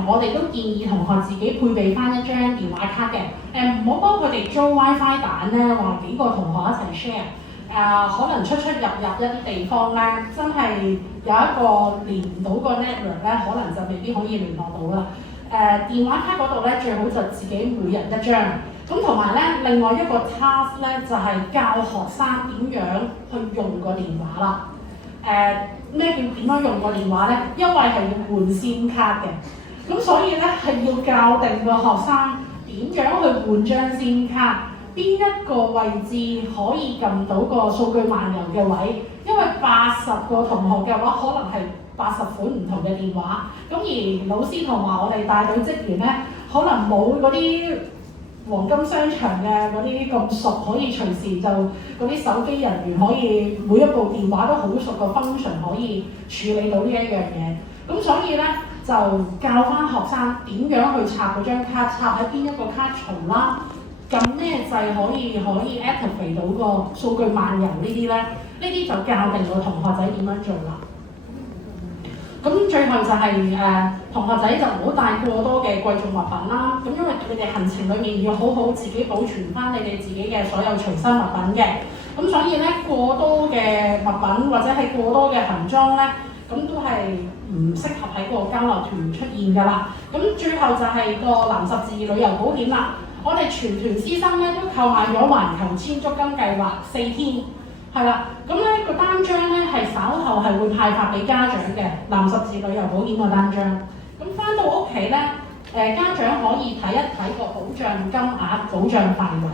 我哋都建議同學自己配備翻一張電話卡嘅。唔好幫佢哋租 WiFi 蛋咧，話幾個同學一齊 share。可能出入一啲地方咧，真係有一個連唔到個 network 咧，可能就未必可以聯絡到啦。電話卡嗰度咧，最好就自己每人一張。咁同埋咧，另外一個 task 咧，就係教學生點樣去用個電話啦。咩叫點樣用個電話咧？因為係要換 SIM 卡嘅，咁所以咧係要教定個學生點樣去換張 SIM 卡，邊一個位置可以撳到個數據漫遊嘅位。因為80個同學嘅話，可能係80款唔同嘅電話。咁而老師同埋我哋帶隊職員咧，可能冇嗰啲黃金商場嘅嗰啲咁熟，可以隨時就嗰啲手機人員可以每一部電話都好熟個 function 可以處理到呢一樣嘢。咁所以咧就教翻學生點樣去插嗰張卡，插喺邊一個卡槽啦，撳咩掣可以 activate 到個數據漫遊呢啲咧，呢啲就教定個同學仔點樣做啦。咁最後就係、同學仔就唔好帶過多嘅貴重物品啦。咁因為你哋行程裏面要好好自己保存翻你哋自己嘅所有隨身物品嘅。咁所以咧過多嘅物品或者係過多嘅行裝咧，咁都係唔適合喺個交流團出現㗎啦。咁最後就係個藍十字旅遊保險啦。我哋全團師生咧都購買咗環球千足金計劃4天。係啦，咁咧個單張咧係稍後係會派發俾家長嘅藍十字旅遊保險個單張。咁翻到屋企咧，家長可以睇一睇個保障金額、保障範圍。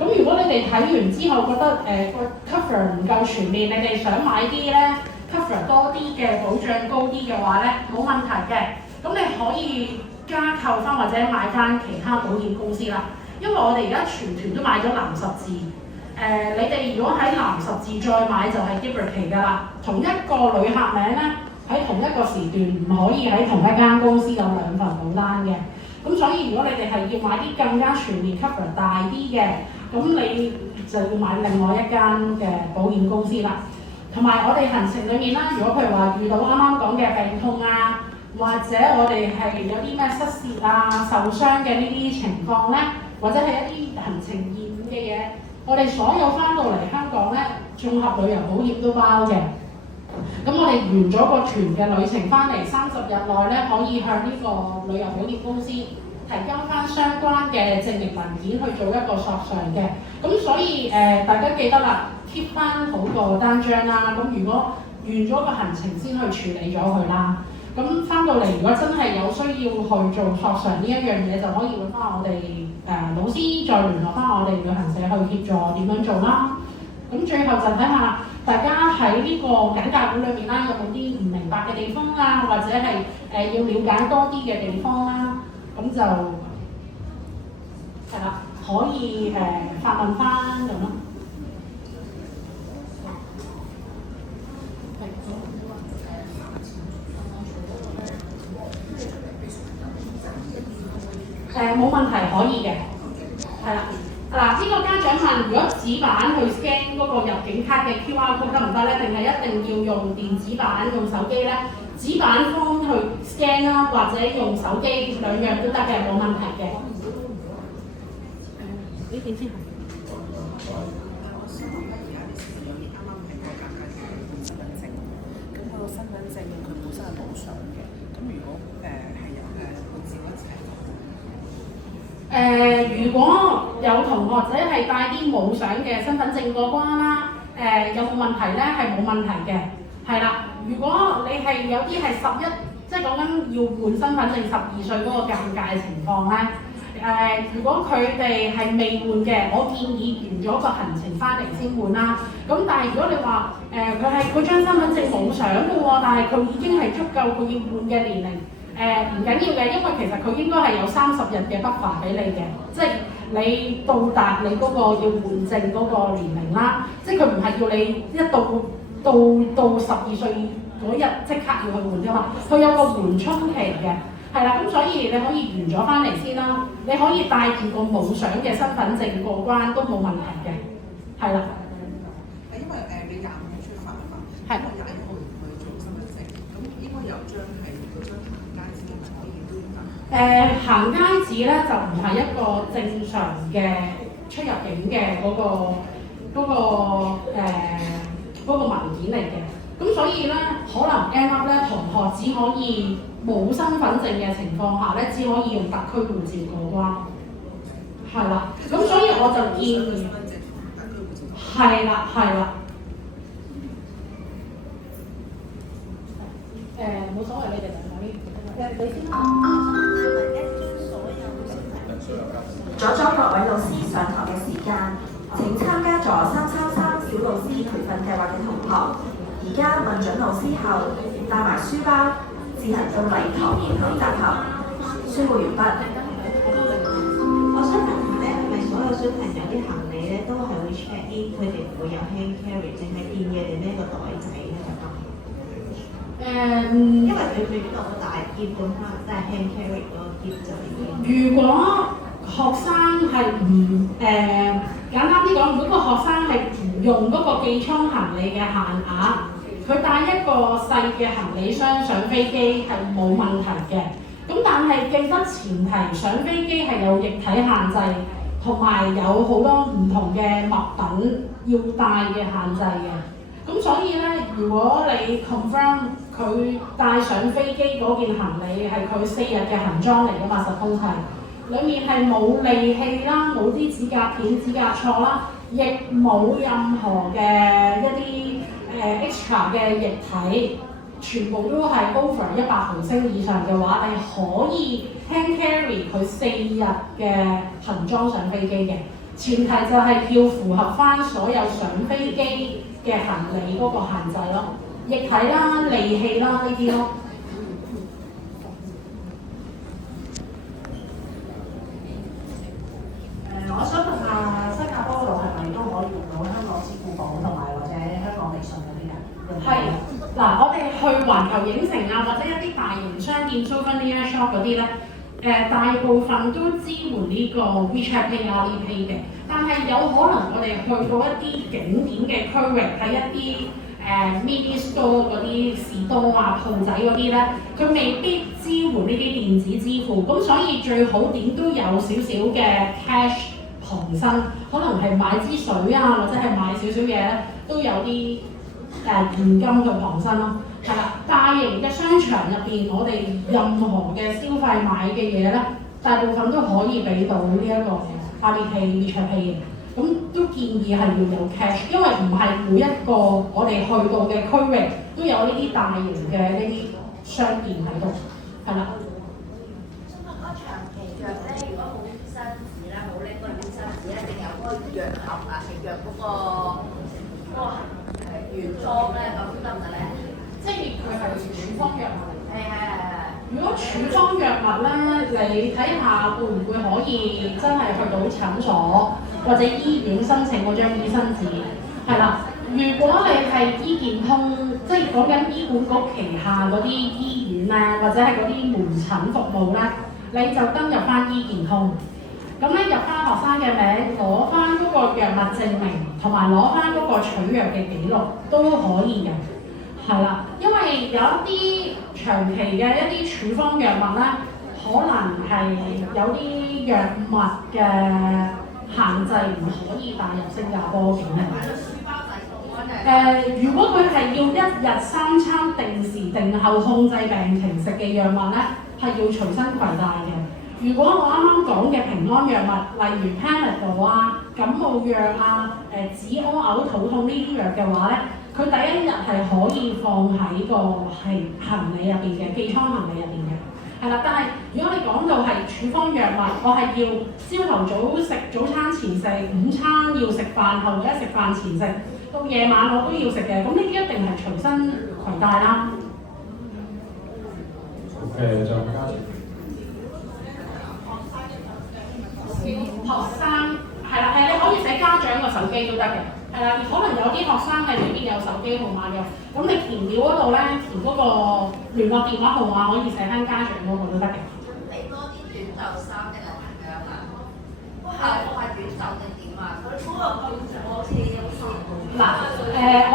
咁如果你哋睇完之後覺得個 cover 唔夠全面，你哋想買啲咧 cover 多啲嘅保障高啲嘅話咧，冇問題嘅。咁你可以加購翻或者買翻其他保險公司啦。因為我哋而家全團都買咗藍十字。你哋如果喺藍十字再買就係 Liberty 㗎啦，同一個旅客名咧喺同一個時段唔可以喺同一間公司有2份保單嘅。咁所以如果你哋係要買啲更加全面 cover 大啲嘅，咁你就要買另外一間嘅保險公司啦。同埋我哋行程裡面啦，如果譬如話遇到啱啱講嘅病痛啊，或者我哋係有啲咩失竊啊、受傷嘅呢啲情況咧，或者係一啲行程延誤嘅嘢。我哋所有翻到嚟香港咧，綜合旅遊保險都包嘅。咁我哋完咗個團嘅旅程翻嚟30日內咧，可以向呢個旅遊保險公司提交翻相關嘅證明文件去做一個索償嘅。咁所以大家記得啦 ，keep 翻好個單張啦。咁如果完咗個行程先去處理咗佢啦。咁翻到嚟，如果真係有需要去做索償呢一樣嘢，就可以揾翻我哋老師再聯絡翻我哋旅行社去協助點樣做啦。咁最後就睇下大家喺呢個簡介會裏面啦，有冇啲唔明白嘅地方啊，或者係要了解多啲嘅地方啦。咁就係啦，可以發問翻咁咯。冇問題，可以嘅，係啦。嗱，呢個家長問，如果紙版去 scan 嗰個入境卡嘅 QR code 得唔得咧？定係一定要用電子版用手機咧？紙版方去 scan 啦，或者用手機兩樣都得嘅，冇問題嘅。呢邊先。咁個身份證佢本身係冇相嘅，咁如果係有本子一齊。如果有同學仔係帶啲冇相嘅身份證過關啦，有冇問題咧？係冇問題嘅，係啦。如果你係有啲係11，即係講緊要換身份證12歲嗰個尷尬情況咧，如果佢哋係未換嘅，我建議完咗個行程翻嚟先換啦。咁但係如果你話佢張身份證冇相嘅喎，但係佢已經係足夠佢要換嘅年齡。唔緊要嘅，因為其實佢應該係有30日嘅buffer俾你嘅，即係你到達你嗰個要換證嗰個年齡啦，即係佢唔係要你一到12歲嗰日即刻要去換啫嘛，佢有個緩衝期嘅，係啦，咁所以你可以完咗翻嚟先啦，你可以帶住個冇相嘅身份證過關都冇問題嘅，係啦。係因為你25日出發啊嘛，咁我21號去做身份證，咁應該有張係嗰張行街紙係可以端㗎。行街紙咧就唔係一個正常嘅出入境嘅嗰個文件嚟嘅。咁所以咧，可能 end up 咧，同學只可以冇身份證嘅情況下咧，只可以用特區護照過關。係啦，咁所以我就建議，係啦。冇所謂，你哋兩個呢？你先啦。阻咗各位老師上堂嘅時間，請參加咗333小老師培訓計劃嘅同學，而家問準老師後，帶埋書包自行到禮堂，然後集合。宣佈完畢。我想問下咧，係咪所有小朋友啲行李咧都係會 check in，佢哋唔會有 hand carry，淨係見嘅哋孭個袋仔咧就得？因為佢哋呢個好大篋咁，可能真係 hand carry 嗰個篋就已經。如果學生係唔簡單啲講，如果個學生係唔用嗰個寄艙行李嘅限額，佢帶一個細嘅行李箱上飛機係冇問題嘅。咁但係記得前提，上飛機係有液體限制，同埋有好多唔同嘅物品要帶嘅限制嘅。咁所以咧，如果你 confirm 佢帶上飛機嗰件行李係佢4日嘅行裝嚟㗎嘛，suppose係，裡面係冇利器啦，冇啲指甲片、指甲錯啦，亦冇任何嘅一啲extra 嘅液體。全部都係 over 100毫升以上嘅話，你可以 hand carry 佢4日嘅行裝上飛機嘅。前提就係要符合翻所有上飛機嘅行李嗰個限制咯，液體啦、利器啦呢啲咯。我想問下新加坡佬係咪都可以用到香港支付寶同埋或者香港微信嗰啲㗎？係，嗱，我哋去環球影城啊，或者一啲大型商店 souvenir shop 嗰啲咧，大部分都支援呢個 WeChat Pay、Alipay 嘅。但係有可能我哋去到一啲景點嘅區域，喺一啲mini store 嗰啲士多啊、鋪仔嗰啲咧，佢未必支援呢啲電子支付。咁所以最好點都有少少嘅 cash 傍身，可能係買支水啊，或者係買少少嘢咧，都有啲現金去傍身咯。係啦，大型嘅商場入邊，我哋任何嘅消費買嘅嘢咧，大部分都可以俾到呢一個Alipay、WeChat Pay 嘅。咁都建議係要有 cash， 因為唔係每一個我哋去到嘅區域都有呢啲大型嘅呢啲商店喺度，係啦。想問嗰長期藥咧，如果冇醫生紙咧，冇拎嗰個醫生紙，一定有嗰個藥盒啊，係藥嗰個原裝咧，咁得唔得咧？即係佢係處方藥物嚟。係。如果處方藥物咧，你睇下會唔會可以真係去到診所或者醫院申請嗰張醫生紙？係啦，如果你係醫健通，即係講緊醫管局旗下嗰啲醫院咧，或者係嗰啲門診服務咧，你就登入翻醫健通。咁咧入翻學生嘅名，攞翻嗰個藥物證明，同埋攞翻嗰個取藥嘅記錄都可以嘅。係啦，因為有一啲長期嘅一啲處方藥物咧，可能係有啲藥物嘅限制，唔可以帶入新加坡境內。如果佢係要1日3餐定時定候控制病情食嘅藥物咧，係要隨身攜帶嘅。如果我啱啱講嘅平安藥物，例如 Panadol 啊、感冒藥啊、止屙嘔肚痛呢啲藥嘅話咧，佢第一日係可以放喺個係行李入邊嘅寄艙行李入邊嘅，係啦。但係如果你講到係處方藥物，我係要朝頭早食早餐前食，午餐要食飯後，或者食飯前食，到夜晚我都要食嘅，咁呢啲一定係隨身攜帶啦。就家長。學生係啦，你可以寫家長個手機都得嘅，係啦。可能有啲學生係未必有手機號碼嘅，咁你填表嗰度咧，填嗰個聯絡電話號碼可以寫翻家長嗰個都得嘅。你多啲短袖衫定係點樣啊？個校服係短袖定點啊？佢嗰個好似嗱，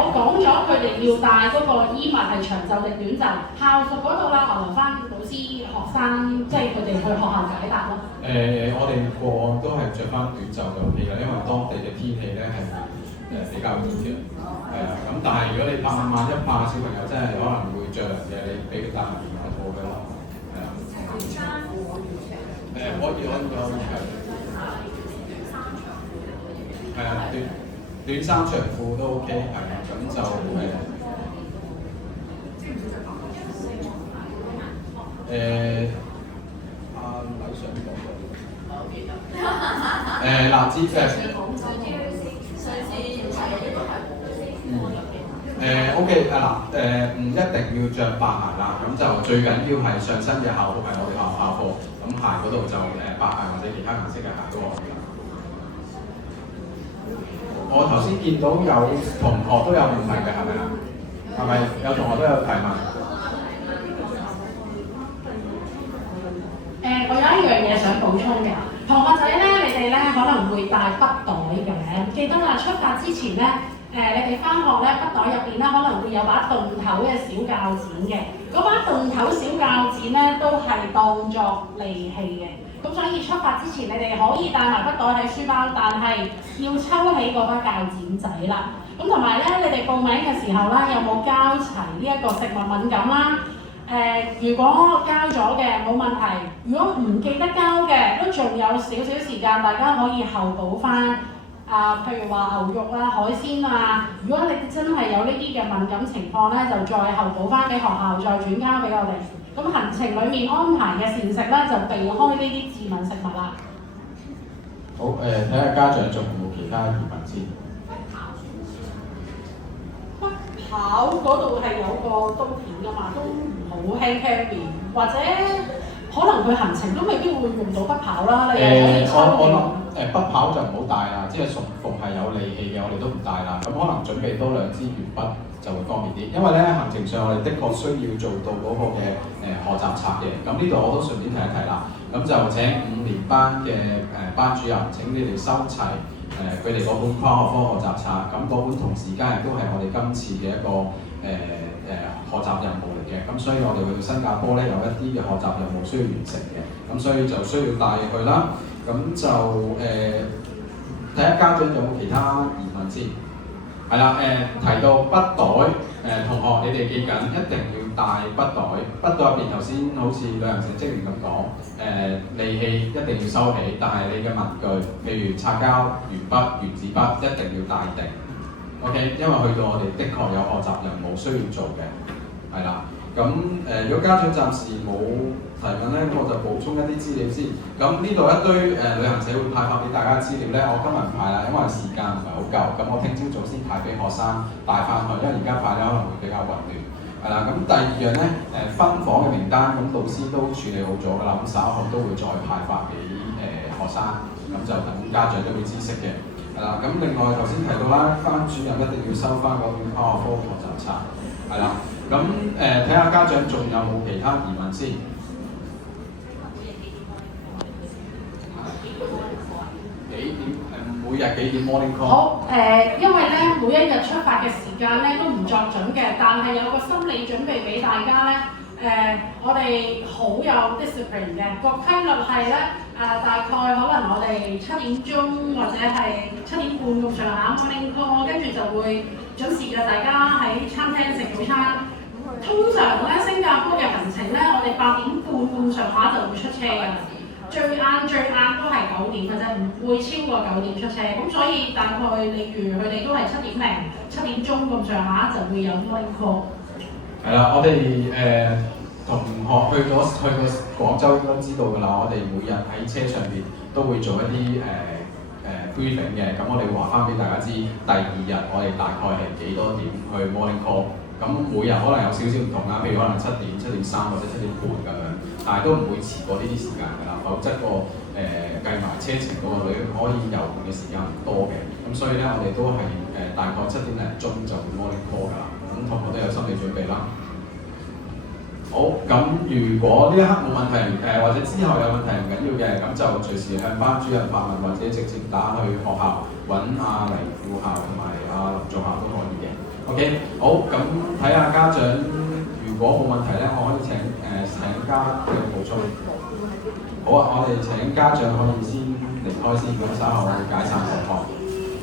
我講咗佢哋要帶嗰個衣物係長袖定短袖，校服嗰度啦，我留翻老師學生，即係佢哋去學校解答咯。我哋個案都係着翻短袖就 OK 啦，因為當地嘅天氣咧係比較熱嘅，係啊。咁但係如果你萬一怕小朋友真係可能會着涼嘅，你俾佢帶埋棉外套嘅咯，係啊。可以係啊，短衫長褲都 OK， 係啊。咁就阿禮上講過。嗱， OK 唔一定要着白鞋啦，咁就最緊要係上身嘅校服係我哋學校課，咁鞋嗰度就白鞋或者其他顏色嘅鞋都可以啦。我頭先見到有同學都有問題嘅，係咪啊？係咪有同學都有提問？我有一樣嘢想補充嘅，同學仔咧，你哋咧可能會帶筆袋嘅，記得啦，出發之前咧，你哋翻學咧，筆袋入邊咧可能會有把動頭嘅小鉸剪嘅，嗰把動頭小鉸剪咧都係當作利器嘅，咁所以出發之前你哋可以帶埋筆袋喺書包，但係要抽起嗰把鉸剪仔啦。咁同埋咧，你哋報名嘅時候啦，有冇交齊呢一個食物敏感啦？如果交咗嘅冇問題，如果唔記得交嘅，都仲有少少時間，大家可以後補翻。譬如話牛肉啊、海鮮啊，如果你真係有呢啲嘅敏感情況咧，就再後補翻俾學校，再轉交俾我哋。咁行程裡面安排嘅膳食咧，就避開呢啲致敏食物啦。好睇下家長仲有冇其他疑問先。跑嗰度係有個刀片㗎嘛，都唔好輕 carry， 或者可能佢行程都未必會用到筆跑啦。你我諗筆跑就唔好帶啦，即係逢係有利器嘅我哋都唔帶啦。咁可能準備多2支鉛筆就會方便啲，因為咧行程上我哋的確需要做到嗰個嘅學習冊嘅。咁呢度我都順便提一提啦。咁就請5年班嘅班主任請你哋收齊。佢哋嗰本跨學科學習冊，咁嗰本同時間亦都係我哋今次嘅一個學習任務嚟嘅，咁所以我哋去到新加坡咧有一啲嘅學習任務需要完成嘅，咁所以就需要帶去啦。咁就睇下家長有冇其他疑問先。係啦，提到筆袋，同學你哋記緊一定要帶筆袋，筆袋入邊頭先好似旅行社職員咁講，利器一定要收起，但係你嘅文具，譬如擦膠、鉛筆、原子筆一定要帶定 ，OK， 因為去到我哋的確有學習任務需要做嘅，係啦。咁如果家長暫時冇提問咧，咁我就補充一啲資料先。咁呢度一堆旅行社會派發俾大家嘅資料咧，我今日唔派啦，因為時間唔係好夠。咁我聽朝早先派俾學生帶翻去，因為而家派咧可能會比較混亂。係啦，咁第二樣咧分房嘅名單，咁老師都處理好咗㗎啦，咁稍後都會再派發俾學生，咁就等家長都會知識嘅。係啦，咁另外頭先提到啦，班主任一定要收翻嗰本跨學科學習冊。係啦。咁睇下家長仲有冇其他疑問先？每日幾點 morning call？ 好因為咧每一日出發嘅時間咧都唔作準嘅，但係有個心理準備俾大家咧。我哋好有 discipline 嘅個規律係咧大概可能我哋7點鐘或者係7點半咁上下 morning call， 跟住就會準時嘅大家喺餐廳食早餐。通常咧新加坡嘅行程咧，我哋8點半咁上下就會出車㗎，最晏都係9點嘅啫，唔會超過9點出車。咁所以大概例如佢哋都係7點零、7點鐘咁上下就會有 morning call。係啦，我哋同學去過廣州應該知道㗎啦，我哋每日喺車上邊都會做一啲briefing 嘅，咁我哋會話翻俾大家知，第2日我哋大概係幾多點去 morning call。咁每日可能有少少唔同啦，譬如可能7點、7點3或者7點半咁樣，但係都唔會遲過呢啲時間㗎啦，否則計埋車程嗰個旅可以遊玩嘅時間唔多嘅。咁所以咧，我哋都係大概7點零鐘就會 morning call 㗎啦。咁同學都有心理準備啦。好，咁如果呢一刻冇問題，或者之後有問題唔緊要嘅，咁就隨時向班主任發問，或者直接打去學校揾阿黎副校同埋阿林助校都可以嘅。OK， 好，咁睇下家長，如果冇問題咧，我可以請家長補充。好啊，我哋請家長可以先離開先，咁稍後我會解散。